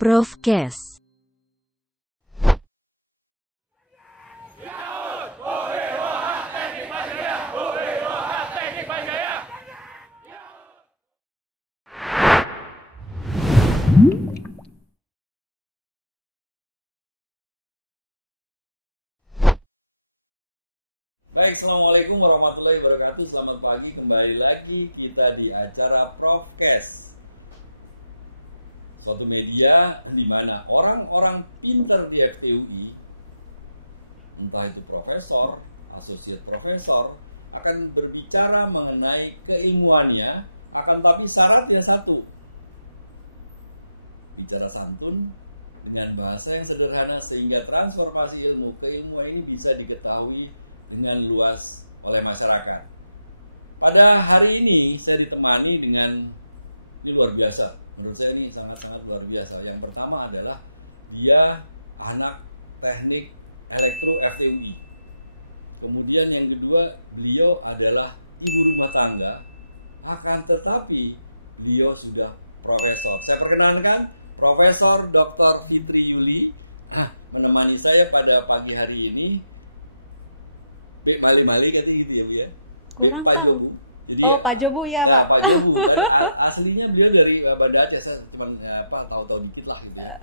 Profcast. Baik, Assalamualaikum warahmatullahi wabarakatuh. Selamat pagi, kembali lagi kita di acara Profcast. Suatu media di mana orang-orang pintar di FTUI, entah itu profesor, associate profesor, akan berbicara mengenai keilmuannya, akan tapi syaratnya satu. Bicara santun dengan bahasa yang sederhana sehingga transformasi ilmu, keilmuan ini bisa diketahui dengan luas oleh masyarakat. Pada hari ini saya ditemani dengan, ini luar biasa, menurut saya ini sangat-sangat luar biasa. Yang pertama adalah dia anak teknik elektro FTUI. Kemudian yang kedua, beliau adalah ibu rumah tangga, akan tetapi beliau sudah profesor. Saya perkenalkan Profesor Dr. Fitri Yuli menemani saya pada pagi hari ini. Bek Mali katanya gitu ya Bu ya. Bek Pak Jobu. Jadi Pak Jobu ya. Nah, Pak Jobu kan aslinya beliau dari Banda Aceh. Saya cuman tahu-tahu dikit lah gitu ya.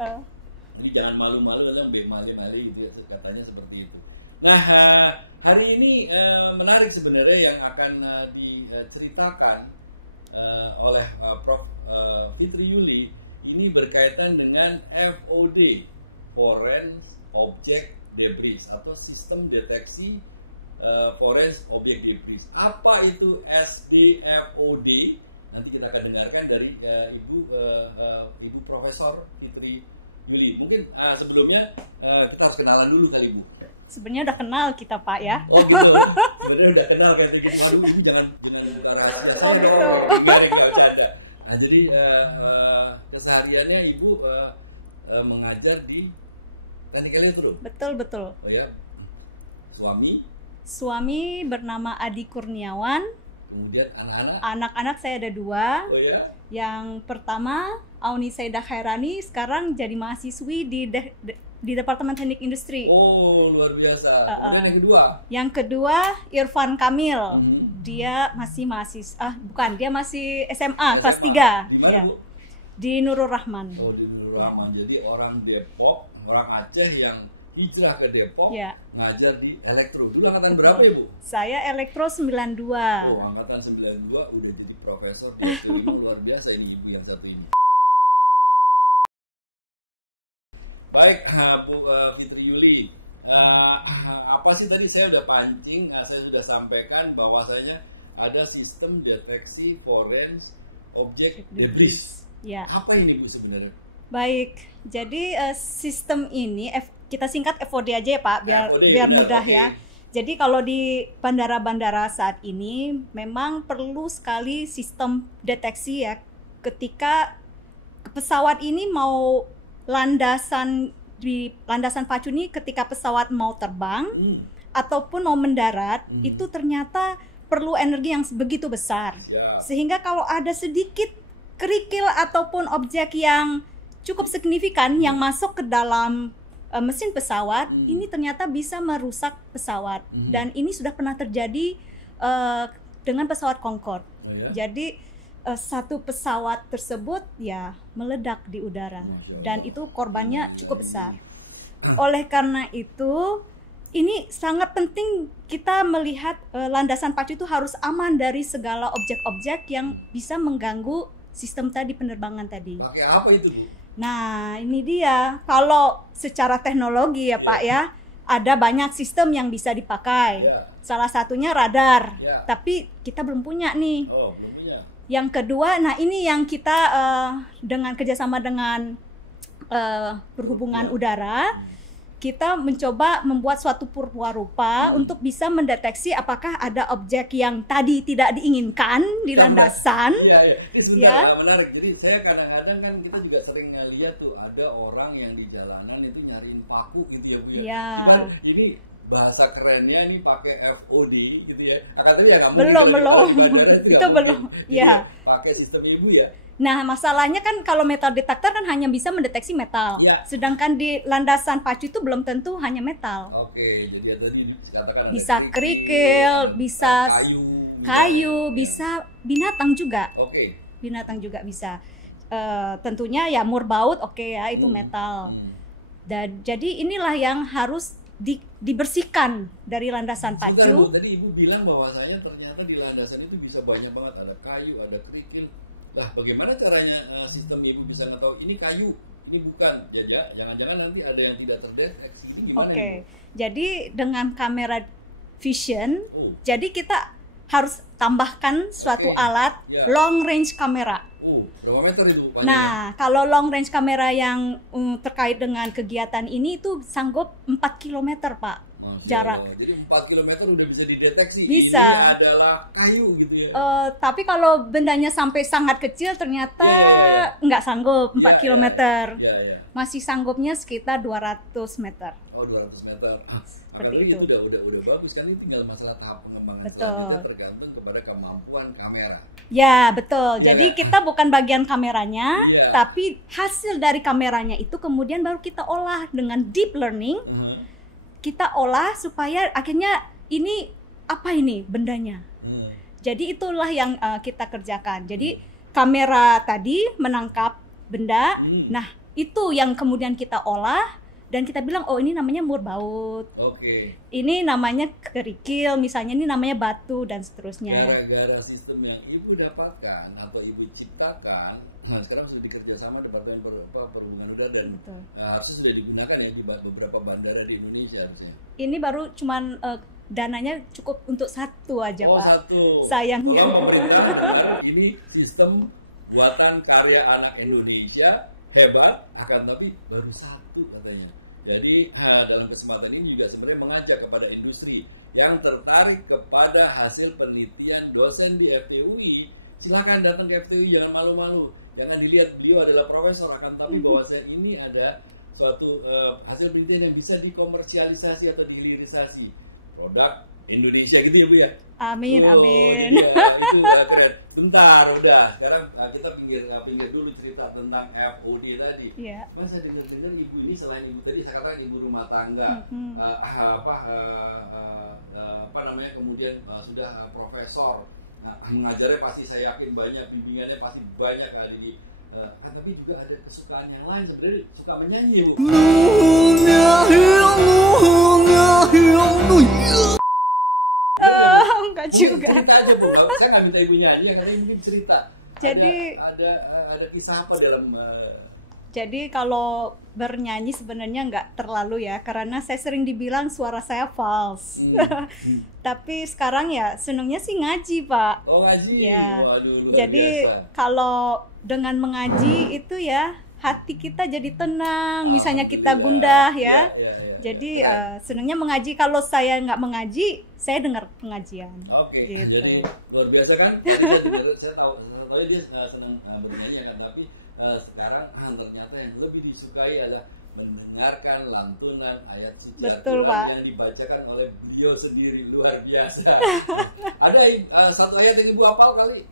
Jadi jangan malu-malu kalau Bek Mali gitu ya, katanya seperti itu. Nah, hari ini menarik sebenarnya yang akan diceritakan oleh Prof Fitri Yuli ini berkaitan dengan FOD, Foreign Object Debris atau sistem deteksi Foreign Object Debris. Apa itu SDFOD? Nanti kita akan dengarkan dari Ibu Profesor Fitri Yuli. Mungkin sebelumnya kita harus kenalan dulu kali Bu. Sebenarnya udah kenal kita Pak ya. Oh gitu. Sebenarnya udah kenal kayak gitu. Waduh, Ibu jangan buka rahasia saya dong kayak gitu. Enggak bercanda. Nah, jadi kesehariannya Ibu mengajar di teknik elektro. Betul. Oh ya. Suami bernama Adi Kurniawan. Kemudian anak-anak? Anak-anak saya ada 2. Oh ya? Yang pertama Auni Saidah Khairani sekarang jadi mahasiswi di Departemen Teknik Industri. Oh, luar biasa. Kemudian yang kedua? Yang kedua Irfan Kamil. Dia masih dia masih SMA. Kelas 3. Di mana Bu? Di Nurul Rahman. Oh, di Nurul Rahman. Jadi orang Depok, orang Aceh yang hijrah ke Depok, ngajar di elektro. Dulu angkatan berapa ya Bu? Saya elektro 92. Oh, angkatan 92 udah jadi profesor di FTUI. Memang luar biasa ini Ibu yang satu ini. Baik, Bu Fitri Yuli. Apa sih tadi saya udah pancing, saya sudah sampaikan bahwasanya ada sistem deteksi Foreign Object Debris. Ya. Apa ini Bu sebenarnya? Baik, jadi sistem ini kita singkat FOD aja ya Pak. FOD benar, oke. Ya. Jadi kalau di bandara-bandara saat ini memang perlu sekali sistem deteksi ya. Ketika pesawat ini mau landasan pacu ini, ketika pesawat mau terbang ataupun mau mendarat, itu ternyata perlu energi yang begitu besar. Siap. Sehingga kalau ada sedikit kerikil ataupun objek yang cukup signifikan yang masuk ke dalam mesin pesawat, ini ternyata bisa merusak pesawat. Dan ini sudah pernah terjadi dengan pesawat Concorde. Oh, ya? Jadi satu pesawat tersebut ya meledak di udara. Dan itu korbannya cukup besar. Oleh karena itu, ini sangat penting kita melihat landasan pacu itu harus aman dari segala objek-objek yang bisa mengganggu sistem tadi, penerbangan tadi. Pakai apa itu Bu? Nah ini dia, kalau secara teknologi ya Pak ya, ada banyak sistem yang bisa dipakai. Salah satunya radar, tapi kita belum punya nih. Oh, belum punya. Yang kedua, nah ini yang kita dengan kerjasama dengan perhubungan udara, kita mencoba membuat suatu purwarupa untuk bisa mendeteksi apakah ada objek yang tadi tidak diinginkan di landasan. Iya. Ini sebentar, menarik. Jadi saya kadang-kadang kan kita juga sering lihat tuh ada orang yang di jalanan itu nyariin paku gitu ya Bu ya. Cuman ini bahasa kerennya ini pakai FOD gitu ya. Akan tapi ya nggak mungkin Belum, kalau di belum. bandara itu nggak Itu mungkin. belum. Jadi ya pakai sistem Ibu ya. Nah, masalahnya kan kalau metal detector kan hanya bisa mendeteksi metal. Ya. Sedangkan di landasan pacu itu belum tentu hanya metal. Oke, jadi ya tadi dikatakan ada Bisa kerikil, kerikil, ada bisa kayu, misalnya, kayu, yang- bisa binatang juga. Oke. Binatang juga bisa. Tentunya ya murbaut oke ya, itu metal. Dan jadi inilah yang harus dibersihkan dari landasan pacu. Sebentar Bu, tadi Ibu bilang bahwasanya ternyata di landasan itu bisa banyak banget, ada kayu, ada kerikil. Lah, bagaimana caranya sistem Ibu bisa ngetahui ini kayu, ini bukan? Jangan-jangan nanti ada yang tidak terdeteksi. Ini gimana nih Bu? Jadi dengan kamera vision, jadi kita harus tambahkan suatu alat long range kamera. Berapa meter itu panjangnya? Nah, kalau long range kamera yang terkait dengan kegiatan ini itu sanggup 4 km, Pak. Masya jarak. Allah. Jadi 4 km udah bisa dideteksi. Bisa. Ini adalah kayu gitu ya. Tapi kalau bendanya sampai sangat kecil ternyata nggak sanggup 4 km. Masih sanggupnya sekitar 200 meter. Oh, 200 meter. Akan tapi itu udah bagus kan, ini tinggal masalah tahap pengembangan selanjutnya tergantung kepada kemampuan kamera. Ya, betul. Ya, jadi kan? kita bukan bagian kameranya, tapi hasil dari kameranya itu kemudian baru kita olah dengan deep learning. Kita olah supaya akhirnya ini apa ini bendanya. Jadi itulah yang kita kerjakan. Jadi kamera tadi menangkap benda. Nah, itu yang kemudian kita olah dan kita bilang oh ini namanya murbaut. Ini namanya kerikil, misalnya ini namanya batu dan seterusnya. Gara-gara sistem yang Ibu dapatkan atau Ibu ciptakan, sekarang sudah dikerjasama Departemen Perhubungan Udara dan harusnya sudah digunakan ya di beberapa bandara di Indonesia harusnya. Ini baru cuman dananya cukup untuk satu aja. Oh, Pak. satu. Sayangnya. Tolong pemerintah dengar, ini sistem buatan karya anak Indonesia, hebat, akan tapi baru satu katanya. Jadi dalam kesempatan ini juga sebenarnya mengajak kepada industri yang tertarik kepada hasil penelitian dosen di FTUI, silakan datang ke FTUI, jangan malu-malu. Jangan dilihat beliau adalah profesor, akan tapi bahwasanya ini ada suatu hasil penelitian yang bisa dikomersialisasi atau dihilirisasi. Produk Indonesia gitu ya Bu ya? Amin, amin. Jadi ya itu keren. Bentar, udah. Sekarang kita pinggir dulu cerita tentang FOD tadi. Cuma saya dengar Ibu ini selain Ibu tadi saya katakan Ibu rumah tangga, kemudian sudah profesor. Mengajarnya pasti saya yakin banyak, bimbingannya pasti banyak ada di. Kan tapi juga ada kesukaan yang lain, sebenarnya suka menyanyi ya Bu. Bener nggak Bu? Mungkin cerita aja Bu, saya nggak minta Ibu nyanyi ya, katanya mungkin cerita. Jadi, ada kisah apa dalam? Jadi kalau bernyanyi sebenarnya nggak terlalu ya, karena saya sering dibilang suara saya false. Tapi sekarang ya senangnya sih ngaji Pak. Oh ngaji, waduh luar biasa. Jadi kalau dengan mengaji itu ya hati kita jadi tenang, misalnya kita gundah ya. Jadi senangnya mengaji. Kalau saya nggak mengaji, saya dengar pengajian. Oke, gitu. Jadi luar biasa kan? Tadi saya dengar, saya tahu dia senang bernyanyi kan, tapi sekarang ternyata yang lebih disukai adalah mendengarkan lantunan ayat suci Al-Quran yang dibacakan oleh beliau sendiri, luar biasa. Ada satu ayat yang Ibu hafal kali?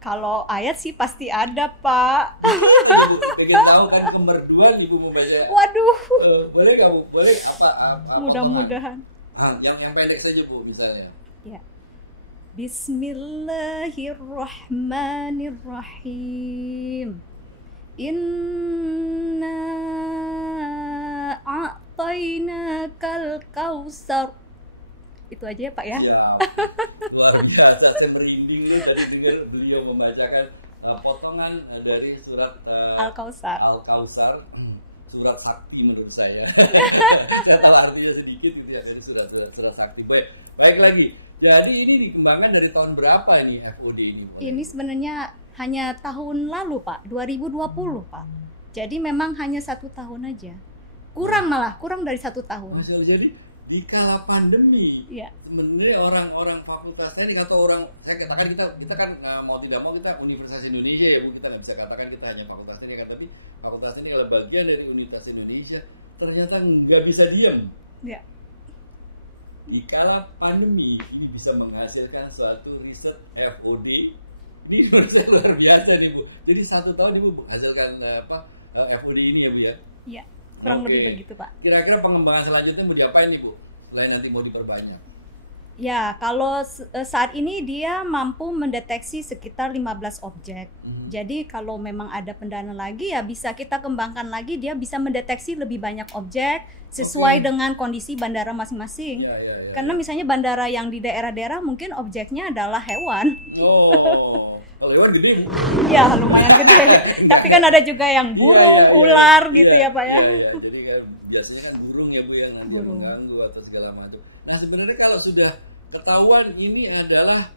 Kalau ayat sih pasti ada Pak. Dikit aja Bu, pengen tahu kan kemerduan Ibu membaca. Waduh. Boleh nggak Bu? Boleh apa potongan? Mudah-mudahan. Yang pendek saja Bu misalnya. Ya. Bismillahirrahmanirrahim. Inna a'tainakal kausar. Itu aja ya Pak ya. Siap. Luar biasa, saya merinding lu tadi dengar beliau membacakan potongan dari surat Al-Kausar. Surat sakti menurut saya. Saya tahu artinya sedikit itu ya, dari surat sakti. Baik lagi. Jadi ini dikembangkan dari tahun berapa ini FOD ini? Ini sebenarnya hanya tahun lalu Pak, 2020 Pak. Jadi memang hanya 1 tahun aja. Kurang dari 1 tahun. Masya Allah, jadi di kala pandemi, sebenarnya orang-orang fakultas teknik atau saya katakan kita kan mau tidak mau kita Universitas Indonesia ya Bu, kita nggak bisa katakan kita hanya fakultas teknik kan, tapi fakultas teknik adalah bagian dari Universitas Indonesia, ternyata nggak bisa diam. di kala pandemi ini bisa menghasilkan suatu riset FOD. Ini menurut saya luar biasa nih Bu. Jadi 1 tahun Ibu menghasilkan FOD ini ya Bu ya? Iya. Oke. Gitu, Pak. Kira-kira pengembangan selanjutnya mau diapain nih Bu? Selain nanti mau diperbanyak. Ya, kalau saat ini dia mampu mendeteksi sekitar 15 objek. Jadi kalau memang ada pendana lagi ya bisa kita kembangkan lagi, dia bisa mendeteksi lebih banyak objek sesuai dengan kondisi bandara masing-masing. Karena misalnya bandara yang di daerah-daerah mungkin objeknya adalah hewan. Oh, kalau hewan gede Bu? Ya lumayan gede. Tapi kan ada juga yang burung, ular gitu ya Pak ya. Iya, jadi kan biasanya kan burung ya Bu yang nanti yang mengganggu atau segala macam. Nah sebenarnya kalau sudah ketahuan ini adalah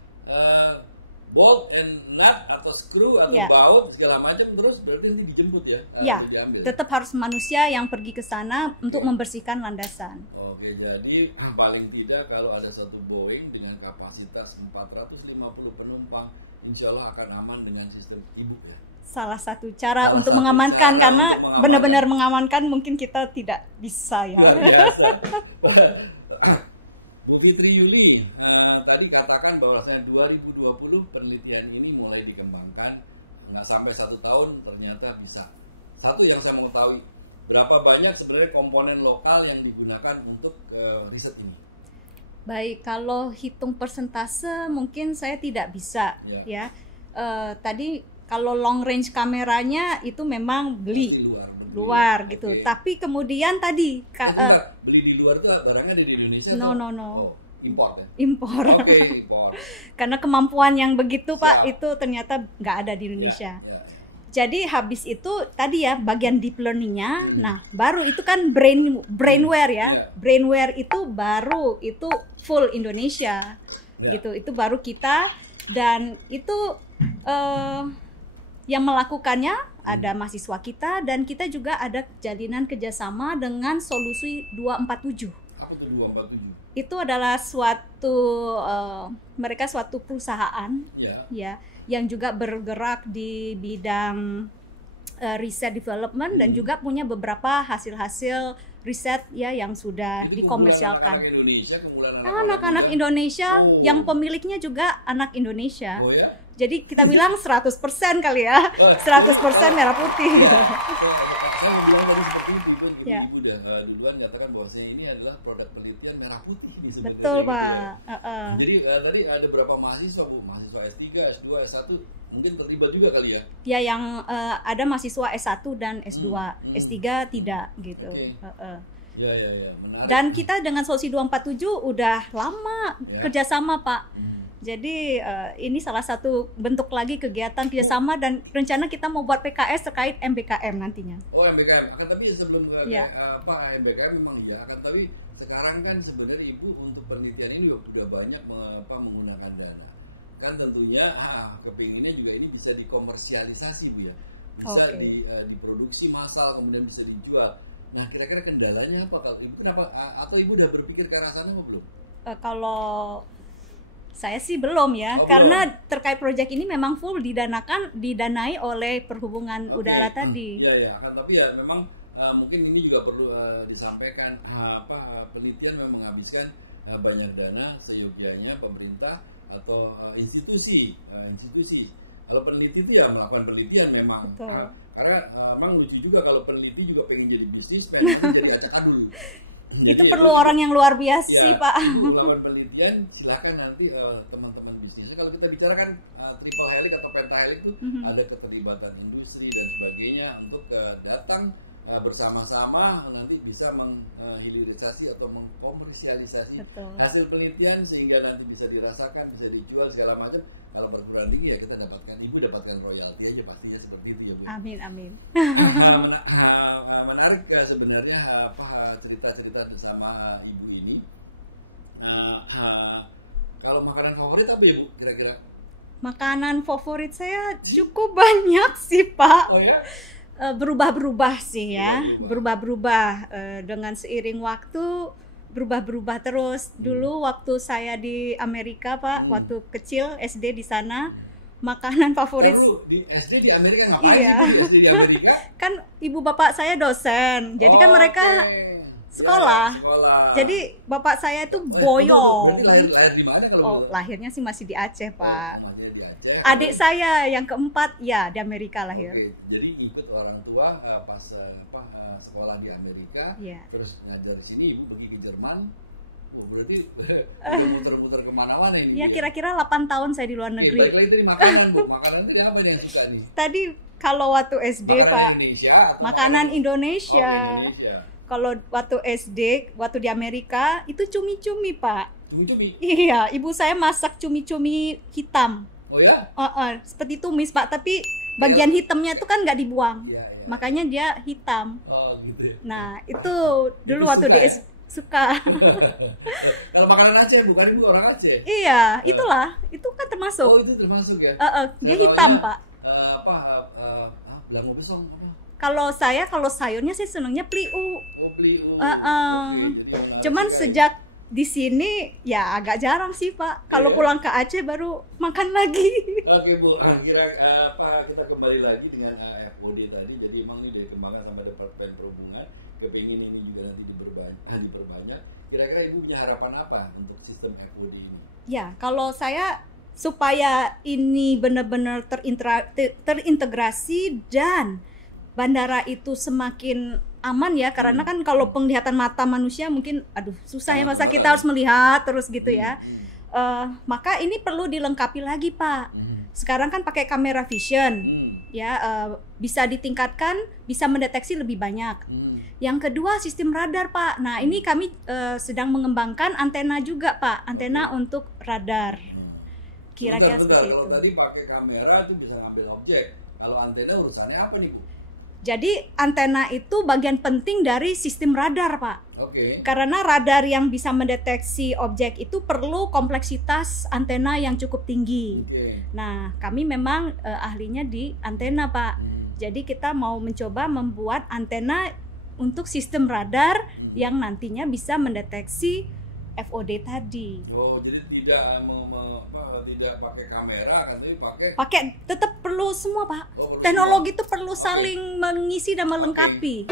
bolt and nut atau screw atau baut segala macam, terus berarti nanti dijemput ya, untuk diambil. Tetap harus manusia yang pergi ke sana untuk membersihkan landasan. Oke, jadi paling tidak kalau ada satu Boeing dengan kapasitas 450 penumpang, insya Allah akan aman dengan sistem Ibu ya. Salah satu cara untuk mengamankan, karena benar-benar mengamankan mungkin kita tidak bisa ya. Luar biasa. Bu Fitri Yuli tadi katakan bahwasanya 2020 penelitian ini mulai dikembangkan, nggak sampai 1 tahun ternyata bisa. Satu yang saya mau ketahui, berapa banyak sebenarnya komponen lokal yang digunakan untuk riset ini? Baik, kalau hitung persentase mungkin saya tidak bisa ya. Tadi kalau long range kameranya itu memang beli pasti luar negeri gitu. Tapi kemudian tadi sebentar, beli di luar itu barangnya ada di Indonesia atau oh, import ya? Import. Oke, import. Karena kemampuan yang begitu Pak itu ternyata nggak ada di Indonesia. Ya. Jadi habis itu tadi ya bagian deep learning-nya, nah baru itu kan brainware ya. Brainware itu baru itu full Indonesia. Gitu. Itu baru kita, dan itu yang melakukannya ada mahasiswa kita, dan kita juga ada jalinan kerjasama dengan Solusi 247. Apa tuh 247? Itu adalah mereka suatu perusahaan ya yang juga bergerak di bidang riset development dan juga punya beberapa hasil-hasil riset ya yang sudah itu kumpulan anak-anak Indonesia, kumpulan anak-anak muda. Anak Indonesia yang pemiliknya juga anak Indonesia. Oh ya? Jadi kita bilang 100% kali ya. 100% merah putih. Iya, saya mau bilang tadi seperti itu, Ibu udah duluan katakan bahwasanya ini adalah produk penelitian merah putih ini sebenarnya. Betul, gitu ya. Jadi tadi ada berapa mahasiswa Bu? Mahasiswa S3, S2, S1 mungkin terlibat juga kali ya? Ya, yang ada mahasiswa S1 dan S2, S3 tidak gitu. Oke. Ya, menarik. Dan kita dengan Solusi 247 udah lama kerjasama Pak. Jadi ini salah satu bentuk lagi kegiatan kerjasama, dan rencana kita mau buat PKS terkait MBKM nantinya. Oh MBKM, akan tapi sebelum MBKM memang iya, akan tapi sekarang kan sebenarnya Ibu untuk penelitian ini udah banyak menggunakan dana. Kan tentunya kepinginnya juga ini bisa dikomersialisasi Bu ya, bisa diproduksi massal kemudian bisa dijual. Nah kira-kira kendalanya apa kalau Ibu, kenapa atau Ibu udah berpikir ke arah sana apa belum? Kalau saya sih belum ya, karena terkait proyek ini memang full didanai oleh Perhubungan Udara tadi. Iya akan tapi ya memang mungkin ini juga perlu disampaikan penelitian memang menghabiskan banyak dana seyogianya pemerintah atau institusi. Kalau peneliti itu ya melakukan penelitian memang. Karena memang lucu juga kalau peneliti juga pengen jadi bisnismen, pasti jadi acak adul. Jadi perlu orang yang luar biasa ya, Pak. Ibu melakukan penelitian, silakan nanti teman-teman bisnisnya. Kalau kita bicarakan triple helix atau pentahelix itu ada keterlibatan industri dan sebagainya untuk datang bersama-sama nanti bisa menghilirisasi atau mengkomersialisasi hasil penelitian sehingga nanti bisa dirasakan, bisa dijual segala macam. Kalau perguruan tinggi ya kita Ibu dapatkan royalti aja pastinya seperti itu ya Bu. Amin. Menarik sebenarnya cerita-cerita sama Ibu ini. Kalau makanan favorit apa ya Bu kira-kira? Makanan favorit saya cukup banyak sih Pak. Oh ya? Berubah-berubah sih ya. Berubah-berubah dengan seiring waktu, berubah-berubah terus. Dulu waktu saya di Amerika Pak, waktu kecil SD di sana, makanan favorit. Ntar dulu, di SD di Amerika ngapain Iya. sih Bu di SD di Amerika? Kan ibu bapak saya dosen, jadi kan mereka sekolah. Ya, sekolah. Jadi bapak saya itu Tunggu, boyong. berarti lahir di mana kalau boleh tahu? Lahirnya sih masih di Aceh, Pak. Masih di Aceh. Adik saya yang keempat ya di Amerika lahir. Oke, jadi ngikut orang tua pas sekolah di Amerika, Iya. terus ngajar di sini, Ibu pergi ke Jerman. Wah, berarti udah muter-muter kemana-mana ini Bu Ya ya. kira-kira 8 tahun saya di luar Oke, negeri. balik lagi tadi makanan Bu. Makanan tadi apa nih yang suka nih? Tadi kalau waktu SD, Makanan Pak, Indonesia atau makanan Indonesia. Oke, Indonesia. Kalau waktu SD, waktu di Amerika itu cumi-cumi, Pak. Cumi-cumi. Iya, ibu saya masak cumi-cumi hitam. Oh ya? Seperti tumis, Pak, tapi bagian hitamnya tuh kan nggak dibuang. Iya. Makanya dia hitam. Oh, gitu ya. Nah, itu dulu Itu waktu suka di ya? Suka. Kalau makanan Aceh, bukan Ibu orang Aceh? Iya, itulah. Itu kan termasuk. Oh, itu termasuk ya? Saya dia taunya hitam, Pak. belango besong apa? Kalau sayurnya saya senangnya pliu. Oh, pliu. Oke, jadi menarik Cuman sekali. sejak di sini ya agak jarang sih, Pak. Kalau Iya. pulang ke Aceh baru makan lagi. Oke Bu, kita kembali lagi dengan FOD tadi. Jadi emang ini udah dikembangkan sama Departemen Perhubungan. Kepingin ini juga nanti diperbanyak. Kira-kira Ibu punya harapan apa untuk sistem FOD ini? Ya, kalau saya supaya ini benar-benar terintegrasi dan bandara itu semakin aman ya, karena kan kalau penglihatan mata manusia mungkin susah ya, Sangat masa kita terbatas, harus melihat terus gitu ya. Hmm. Maka ini perlu dilengkapi lagi, Pak. Hmm. Sekarang kan pakai kamera vision, Hmm. ya bisa ditingkatkan, bisa mendeteksi lebih banyak. Hmm. Yang kedua sistem radar, Pak. Nah ini kami sedang mengembangkan antena juga, Pak, antena Oke. untuk radar. Sebentar. Kira-kira Kalau tadi pakai kamera itu bisa ngambil objek. Kalau antena urusannya apa nih Bu? Jadi antena itu bagian penting dari sistem radar, Pak. Oke. Karena radar yang bisa mendeteksi objek itu perlu kompleksitas antena yang cukup tinggi. Oke. Nah, kami memang ahlinya di antena, Pak. Jadi kita mau mencoba membuat antena untuk sistem radar yang nantinya bisa mendeteksi FOD tadi. Oh, jadi tidak tidak pakai kamera kan, tapi pakai Tetap perlu semua, Pak. Oh, perlu Teknologi itu semua. perlu Oke. saling mengisi dan melengkapi.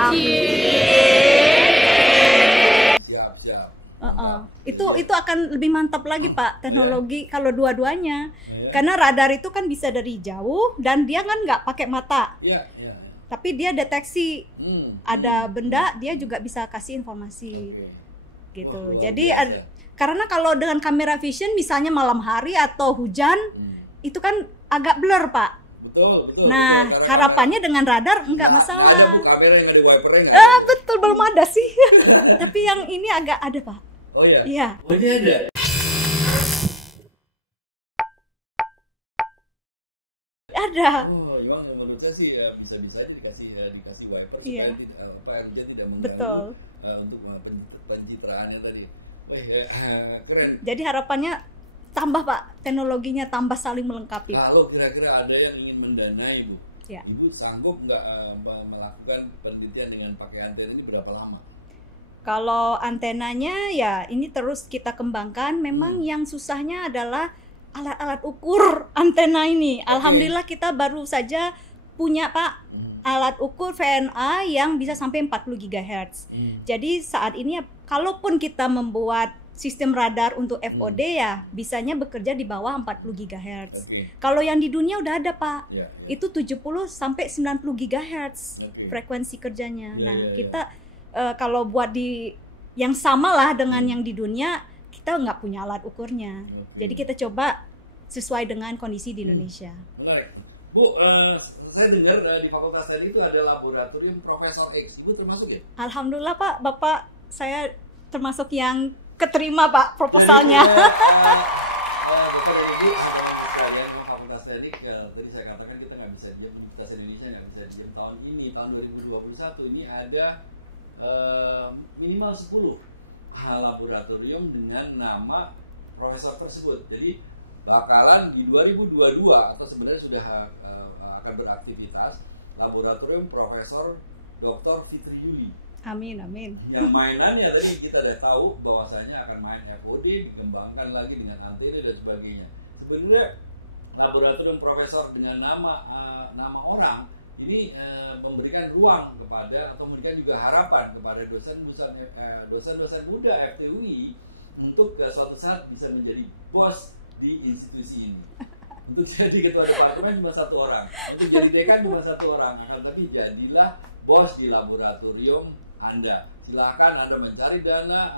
Siap. Mantap. Itu akan lebih mantap lagi, Pak, teknologi kalau dua-duanya. Oh, ya? Karena radar itu kan bisa dari jauh dan dia kan nggak pakai mata. Iya. Tapi dia deteksi ada benda, dia juga bisa kasih informasi. Oke. Gitu. Wah, luar Jadi biasa. karena kalau dengan kamera vision misalnya malam hari atau hujan, itu kan agak blur, Pak. Betul. Nah, Karena harapannya dengan radar nggak masalah. nggak ada Bu kamera yang ada wipernya nggak ada Bu. Betul, belum ada sih. Tapi yang ini agak ada, Pak. Oh ya. Iya. Oh ini ada. Ada. Oh, emang menurut saya sih bisa-bisa aja dikasih wiper supaya tidak air hujan tidak mengganggu untuk pencitraannya tadi. Wah, keren. Jadi harapannya tambah, Pak, teknologinya tambah saling melengkapi. Kalau kira-kira ada yang ingin mendanai, Bu, Ya. Ibu sanggup nggak melakukan penelitian dengan pakai antena ini berapa lama? Kalau antenanya ya ini terus kita kembangkan. Memang yang susahnya adalah alat-alat ukur antena ini. Alhamdulillah kita baru saja punya, Pak, alat ukur VNA yang bisa sampai 40 GHz. Jadi saat ini kalaupun kita membuat sistem radar untuk FOD ya bisanya bekerja di bawah 40 GHz. Oke. Kalau yang di dunia udah ada, Pak. Ya. Itu 70 sampai 90 GHz Oke. frekuensi kerjanya. Ya, ya. Kita kalau buat di yang sama lah dengan yang di dunia, kita nggak punya alat ukurnya. Oke. Jadi kita coba sesuai dengan kondisi di Indonesia. Menarik. Bu, saya dengar di Fakultas Teknik itu ada laboratorium Profesor X. Ibu termasuk ya? Alhamdulillah, Pak, Bapak saya termasuk yang keterima, Pak, Jadi proposalnya. Bapak dan Ibu, teman-teman sekalian, memang Fakultas Teknik tadi saya katakan kita nggak bisa diam, Universitas Indonesia nggak bisa diam. Tahun 2021 ini ada minimal 10 laboratorium dengan nama profesor tersebut. Jadi bakalan di 2022 atau sebenarnya sudah akan beraktivitas laboratorium Profesor Dr. Fitri Yuli. Amin. Yang mainannya tadi kita udah tahu bahwasanya akan main FOD, dikembangkan lagi dengan antena dan sebagainya. Sebenarnya laboratorium profesor dengan nama orang ini memberikan ruang kepada atau memberikan juga harapan kepada dosen-dosen muda FTUI untuk suatu saat bisa menjadi bos di institusi ini. Untuk jadi ketua departemen cuma satu orang, untuk jadi dekan cuma satu orang, akan tapi jadilah bos di laboratorium Anda. Silakan Anda mencari dana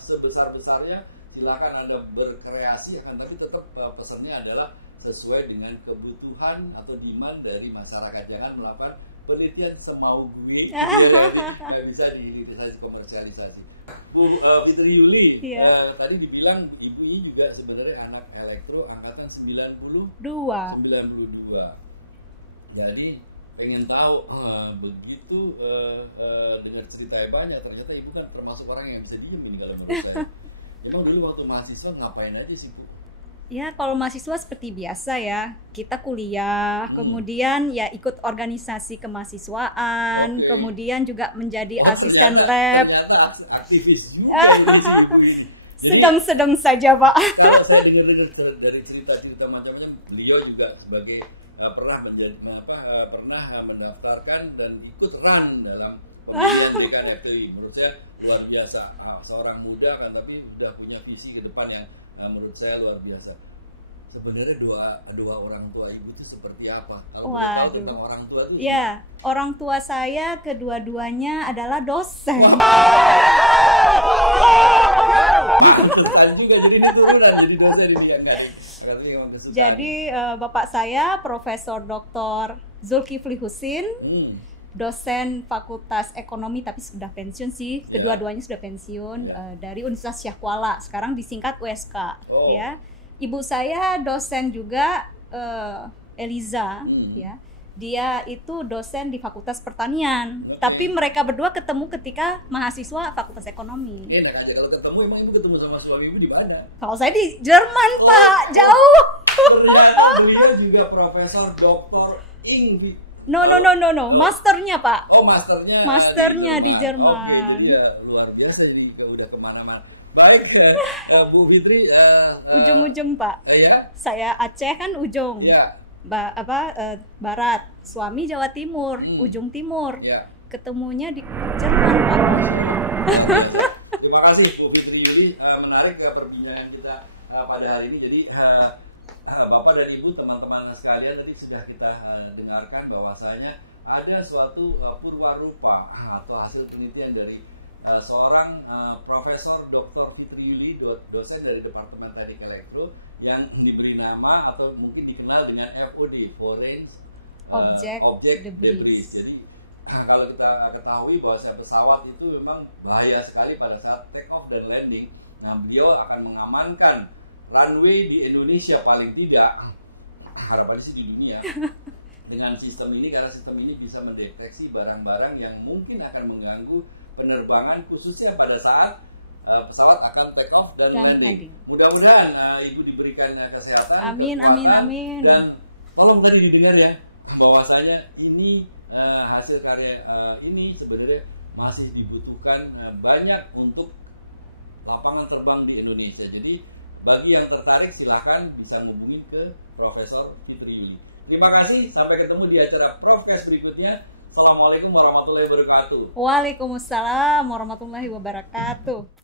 sebesar-besarnya, silakan Anda berkreasi, akan tapi tetap pesannya adalah sesuai dengan kebutuhan atau demand dari masyarakat. Jangan melakukan penelitian semau gue, gitu ya, nanti nggak bisa dihilirisasi, komersialisasi. Bu Fitri Yuli, tadi dibilang ibu ini juga sebenarnya anak elektro angkatan 92. Jadi pengen tahu begitu dengar ceritanya banyak, ternyata ibu kan termasuk orang yang bisa diem ini kalau menurut saya. Emang dulu waktu mahasiswa ngapain aja sih, Bu? Ya, kalau mahasiswa seperti biasa ya, kita kuliah, kemudian ya ikut organisasi kemahasiswaan, kemudian juga menjadi asisten lab. Ternyata aktivis juga ini si ibu ini. Jadi sedang saja, Pak. Kalau saya dengar dari cerita-cerita macam-macam, beliau juga sebagai pernah mendaftarkan dan ikut run dalam pemilihan dekan FTUI. Menurut saya luar biasa. Seorang muda kan tapi sudah punya visi ke depan yang menurut saya luar biasa. Sebenarnya doa orang tua ibu itu seperti apa? Kalau boleh tahu tentang orang tua itu? Ya, orang tua saya kedua-duanya adalah dosen. Wah, pantesan juga. Jadi ini turunan jadi dosen ini, enggak deh. Tapi memang kesukaan. Jadi bapak saya Profesor Dr. Zulkifli Husin. Dosen Fakultas Ekonomi tapi sudah pensiun sih, kedua-duanya sudah pensiun dari Universitas Syah Kuala, sekarang disingkat USK. Ya. Ibu saya dosen juga, Eliza, ya. Dia itu dosen di Fakultas Pertanian. Tapi mereka berdua ketemu ketika mahasiswa Fakultas Ekonomi. Enak aja kalau ketemu. Emang ibu ketemu sama suami ibu di mana? Kalau saya di Jerman, Pak, jauh. Ternyata beliau juga Profesor Dr. Ing. No. Masternya, Pak. Masternya di Jerman. Oke, jadi ya luar biasa, jadi udah kemana-mana. Baik, Bu Fitri. Ujung-ujung, Pak. Ya. Saya Aceh kan ujung. Ya. Barat. Suami Jawa Timur, ujung timur. Ya. Ketemunya di Jerman, Pak. Masya Allah, luar biasa. Terima kasih Bu Fitri Yuli. Menarik perbincangan kita pada hari ini. Jadi Bapak dan Ibu, teman-teman sekalian, tadi sudah kita dengarkan bahwasanya ada suatu purwarupa atau hasil penelitian dari seorang Profesor Dr. Fitri Yuli, dosen dari Departemen Teknik Elektro, yang diberi nama atau mungkin dikenal dengan FOD, Foreign Object Debris. Jadi kalau kita ketahui bahwasanya pesawat itu memang bahaya sekali pada saat take off dan landing. Nah, beliau akan mengamankan runway di Indonesia paling tidak, harapannya sih di dunia, dengan sistem ini, karena sistem ini bisa mendeteksi barang-barang yang mungkin akan mengganggu penerbangan, khususnya pada saat pesawat akan take off dan landing. Mudah-mudahan Ibu diberikan kesehatan, kekuatan, dan tolong tadi didengar ya, bahwasanya ini hasil karya ini sebenarnya masih dibutuhkan banyak untuk lapangan terbang di Indonesia. Jadi bagi yang tertarik silahkan bisa ngubungin ke Profesor Fitri Yuli. Terima kasih, sampai ketemu di acara Profcast berikutnya. Assalamualaikum warahmatullahi wabarakatuh. Waalaikumsalam warahmatullahi wabarakatuh.